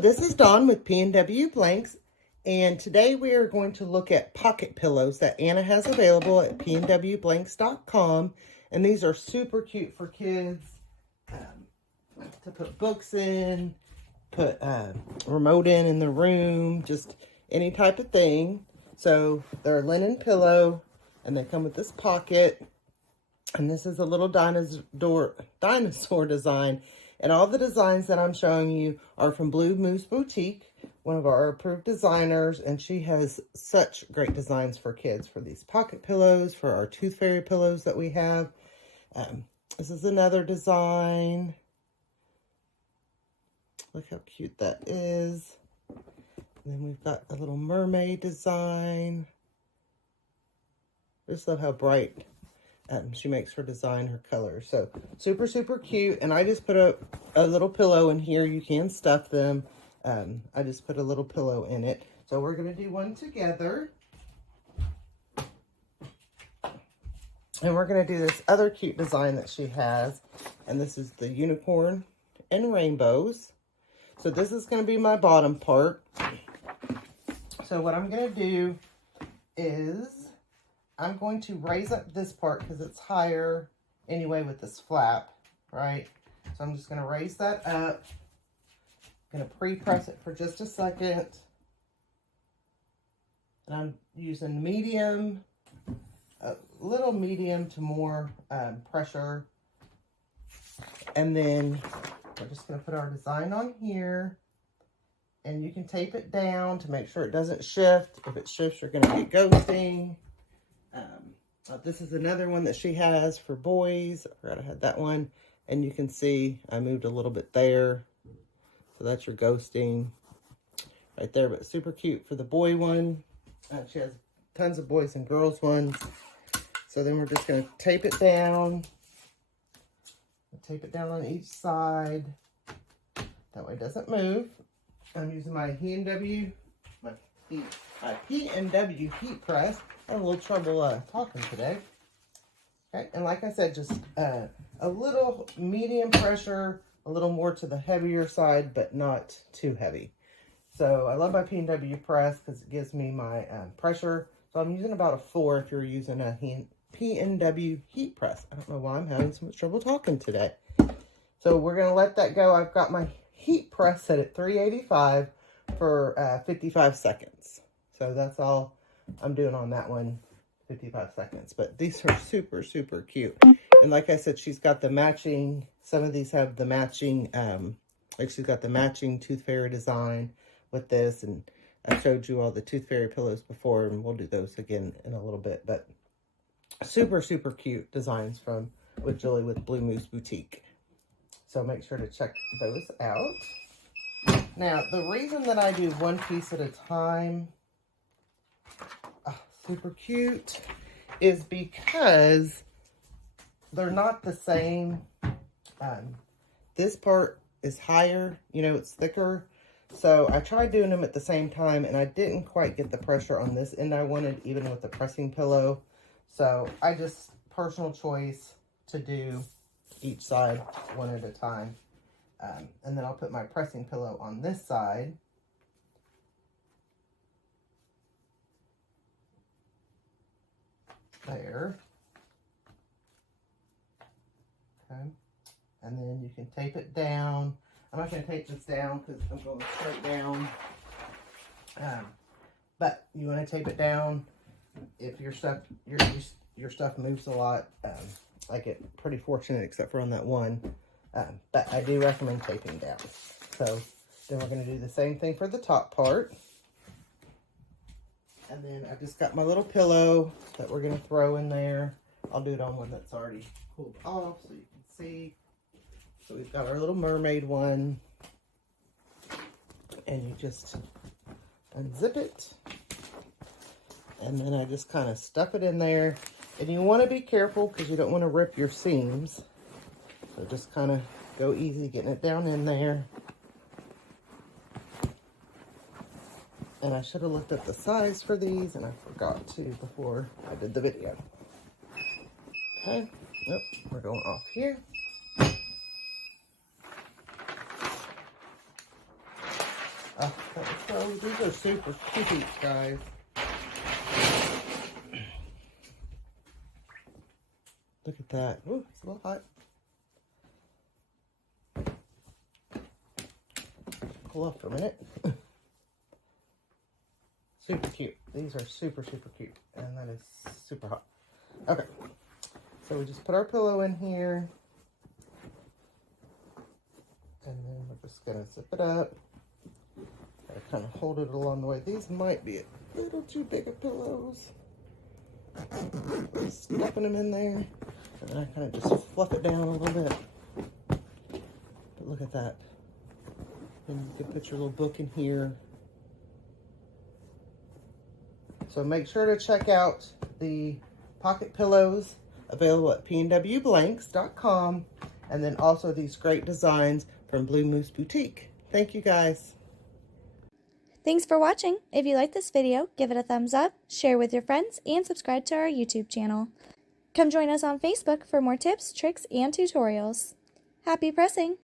this is Dawn with P&W Blanks, and today we are going to look at pocket pillows that Anna has available at pnwblanks.com, and these are super cute for kids to put books in, put remote in the room, just any type of thing. So they're a linen pillow, and they come with this pocket, and this is a little dinosaur design. And all the designs that I'm showing you are from Blue Moose Boutique, one of our approved designers. And she has such great designs for kids, for these pocket pillows, for our tooth fairy pillows that we have. This is another design. Look how cute that is. And then we've got a little mermaid design. Just love how bright she makes her design, her colors. So super, super cute. And I just put a little pillow in here. You can stuff them. I just put a little pillow in it. So we're going to do one together. And we're going to do this other cute design that she has. And this is the unicorn and rainbows. So this is going to be my bottom part. So what I'm going to do is I'm going to raise up this part because it's higher anyway with this flap, right? So I'm just going to raise that up. I'm going to pre-press it for just a second. And I'm using medium, a little medium to more pressure. And then we're just going to put our design on here. And you can tape it down to make sure it doesn't shift. If it shifts, you're going to get ghosting. This is another one that she has for boys. I forgot I had that one. And you can see I moved a little bit there. So that's your ghosting right there. But super cute for the boy one. She has tons of boys and girls ones. So then we're just going to tape it down. Tape it down on each side. That way it doesn't move. I'm using my P&W heat press. I had a little trouble talking today. Okay, and like I said, just a little medium pressure, a little more to the heavier side, but not too heavy. So I love my P&W press because it gives me my pressure. So I'm using about a 4 if you're using a P&W heat press. I don't know why I'm having so much trouble talking today. So we're going to let that go. I've got my heat press set at 385 for 55 seconds. So that's all I'm doing on that one, 55 seconds. But these are super, super cute. And like I said, she's got the matching, some of these have the matching, like she's got the matching tooth fairy design with this. And I showed you all the tooth fairy pillows before, and we'll do those again in a little bit. But super, super cute designs with Julie with Blue Moose Boutique. So make sure to check those out. Now, the reason that I do one piece at a time, super cute, is because they're not the same. This part is higher, you know, it's thicker. So I tried doing them at the same time, and I didn't quite get the pressure on this end I wanted, even with the pressing pillow. So I just, personal choice to do each side one at a time. And then I'll put my pressing pillow on this side. There. Okay. And then you can tape it down. I'm not going to tape this down because I'm going straight down. But you want to tape it down if your stuff moves a lot. I get pretty fortunate except for on that one. But I do recommend taping down. So then we're going to do the same thing for the top part. And then I've just got my little pillow that we're going to throw in there. I'll do it on one that's already cooled off so you can see. So we've got our little mermaid one. And you just unzip it. And then I just kind of stuff it in there. And you want to be careful because you don't want to rip your seams. So just kind of go easy getting it down in there. And I should have looked up the size for these, and I forgot to before I did the video. Okay, nope, we're going off here. So these are super cute, guys. Look at that. Ooh, it's a little hot. Cool off for a minute. Super cute. These are super, super cute. And that is super hot. Okay. So we just put our pillow in here. And then we're just going to zip it up. Gotta kind of hold it along the way. These might be a little too big of pillows. Stuffing them in there. And then I kind of just fluff it down a little bit. But look at that. And you can put your little book in here. So make sure to check out the pocket pillows available at pnwblanks.com, and then also these great designs from Blue Moose Boutique. Thank you, guys. Thanks for watching. If you liked this video, give it a thumbs up, share with your friends, and subscribe to our YouTube channel. Come join us on Facebook for more tips, tricks, and tutorials. Happy pressing!